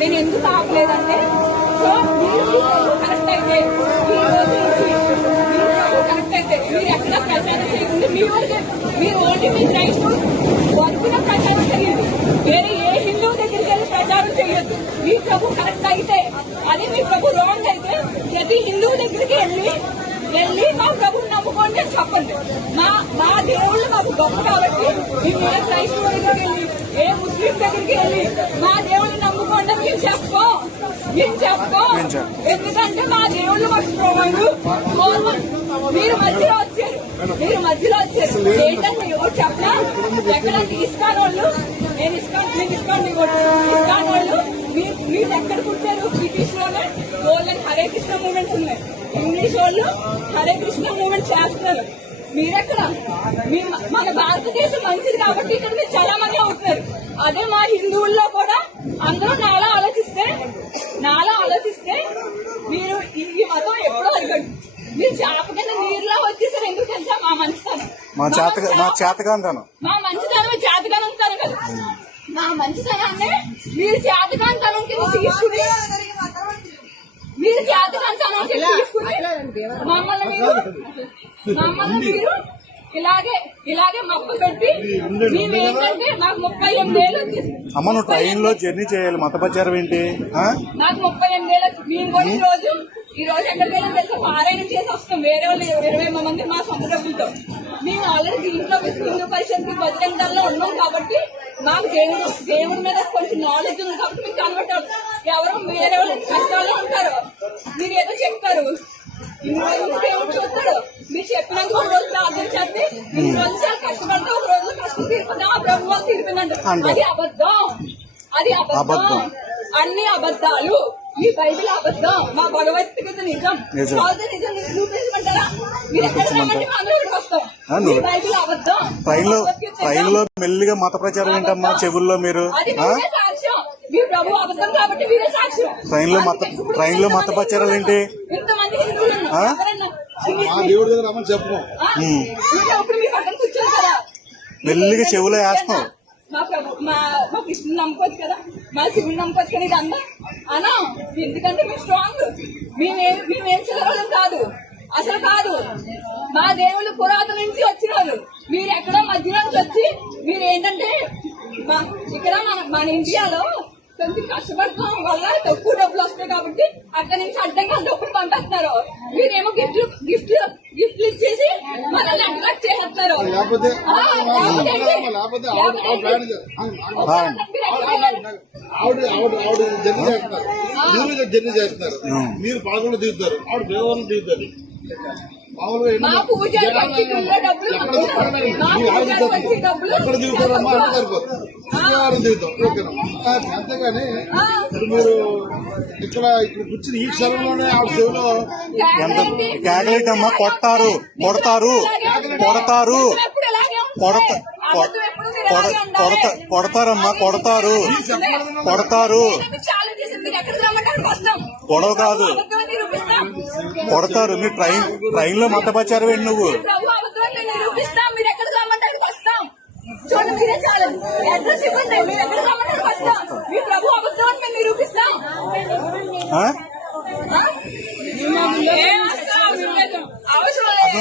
నేను ఎందుకు ఆపలేదంటే సో మీరు కరెక్ట్ అయితే ఈ రోజు నుంచి మీరు కరెక్ట్ అయితే మీరు ఎక్కడ ప్రచారం చేయకుండా మీరు ఓన్లీ మీ రైట్ వర్కున ప్రచారం చేయండి. వేరే ఏ హిందువు దగ్గరికి వెళ్ళి ప్రచారం చేయొద్దు. మీ ప్రభు కరెక్ట్ అయితే అది మీ ప్రభు రాంగ్ అయితే ప్రతి హిందువు దగ్గరికి వెళ్ళి మా ప్రభుని నమ్ముకోండి అని చెప్పండి. మా దేవుళ్ళు మాకు గొప్ప కాబట్టి మేము ఏ క్రైస్తవ దగ్గరికి వెళ్ళి ఏ ముస్లిం దగ్గరికి వెళ్ళి మా దేవుళ్ళని నమ్ముకోండి అని మేము చెప్పం. ఎందుకంటే మా దేవుళ్ళు మాకు మీరు మధ్యలో వచ్చారు. ఏంటంటే ఎవరు చెప్పినా ఎక్కడ ఇస్కాన్ వాళ్ళు నేను ఇస్కాన్ వాళ్ళు మీరు ఎక్కడ కూర్చారు? బ్రిటిష్ లోనే వాళ్ళని హరే కృష్ణ మూవ్మెంట్స్ ఉన్నాయి. ఇంగ్లీష్ వాళ్ళు హరే కృష్ణ మూవ్మెంట్ చేస్తున్నారు. మీరెక్కడ? మన భారతదేశం మంచిది కాబట్టి ఇక్కడ మీరు చాలా మంది అవుతున్నారు. అదే మా హిందువుల్లో కూడా అందరూ నాలా ఆలోచిస్తే మీరు ఈ మతం ఎప్పుడో అడగండి. మీరు చేపకన్నా నీరులా వచ్చేసారు. ఎందుకు తెలుసా? మా మంచితనం మా మంచితనం చేతగానం ఉంటారు కదా. మా మంచితనాన్ని మీరు చేతకాంతనం కింద తీసుకుని మమ్మల్ని మీరు ఇలాగే మప్పు పెట్టి మేమేంటంటే నాకు 38 ఏళ్ళు వచ్చేసి అమ్మ నువ్వు ట్రైన్ లో జర్నీ చేయాలి. మత ప్రచారం ఏంటి? నాకు 38 ఏళ్ళు వచ్చి మేము కూడా ఈ రోజు ఎక్కడికైనా తెలుసా పారాయణం చేసి వస్తాం. వేరే వాళ్ళు 20 మంది మా సొంత డబ్బులతో. మేము ఆల్రెడీ దీంట్లో హిందూ పరిషత్ బజరంగ దళంలో ఉన్నాం కాబట్టి మాకు దేవుడి మీద కొంచెం నాలెడ్జ్ ఉంది కాబట్టి మీకు కన్వర్ట్ అవుతాం. ఎవరు వేరే వాళ్ళు కష్టాల్లో ఉంటారు. మీరు ఏదో చెప్తారు, ఇన్ని రోజులు దేవుడు చూస్తాడు. మీరు చెప్పినాక ఒక రోజు ప్రార్థన చేస్తే ఇన్ని రోజులు చాలా కష్టపడితే ఒక రోజు కష్టం తీర్పుదా ఆ ప్రభు వాళ్ళు తీర్పినండి. అది అబద్ధం. అన్ని అబద్ధాలు. మీ బైబిల్ అబద్ధం, మా భగవద్గీత నిజం. నిజం నిరూపించమంటారా? మీరు ఎక్కడ రమ్మంటే మా అందరికి వస్తాం. మీ బైబిల్ అబద్ధం. ట్రైన్ లో మెల్లిగా మత ప్రచారం ఏంటమ్మా చెవుల్లో? మీరు సాక్ష్యం. మీ ప్రభు అబద్ధం కాబట్టి మీరే సాక్ష్యం. ట్రైన్ లో మత ప్రచారాలు ఏంటి? ఇంతమంది హిందువులు ఇప్పుడు మీ పక్కన కూర్చోరు కదా, మెల్లిగా చెవులో వేస్తాం. మా కృష్ణుని నమ్ముకోవచ్చు కదా, మా శివుని నమ్ముకోవచ్చు కదా. ఇది అన్నా ఎందుకంటే మేము స్ట్రాంగ్. మేమేం చదవడం కాదు, అసలు కాదు. మా దేవుళ్ళు పురాతన నుంచి వచ్చిన వాళ్ళు. మీరు ఎక్కడో మధ్యలో నుంచి వచ్చి మీరు ఏంటంటే ఇక్కడ మన ఇండియాలో కొంచెం కష్టపడటం వల్ల తక్కువ డబ్బులు వస్తాయి కాబట్టి అక్కడి నుంచి అడ్డంగా డబ్బులు పంపిస్తున్నారు. మీరేమో గిఫ్ట్లు ఇచ్చేసి మనల్ని అట్రాక్ట్ చేస్తున్నారు. జర్నీ చేస్తున్నారు. మీరు పాల్గొని దిగుతారు, ఆవిడ దేవాలను దిగుతారు. మా పూజ డబ్బులు ఎక్కడ దిగుతారమ్మా అంటే సరిపోతుంది. శుక్రవారం దిగుతాం, ఓకేనా? అంతేగాని మీరు ఇక్కడ కూర్చుని ఈ క్షణంలోనే ఆవిడ చెవిలో ఎంత కేకలేటమ్మా కొడతారు. కొడతారమ్మా కొడతారు. గొడవ కాదు, కొడతారు. మీరు ట్రైన్ లో మత ప్రచారం ఏంటి? నువ్వు అవసరం లేదు.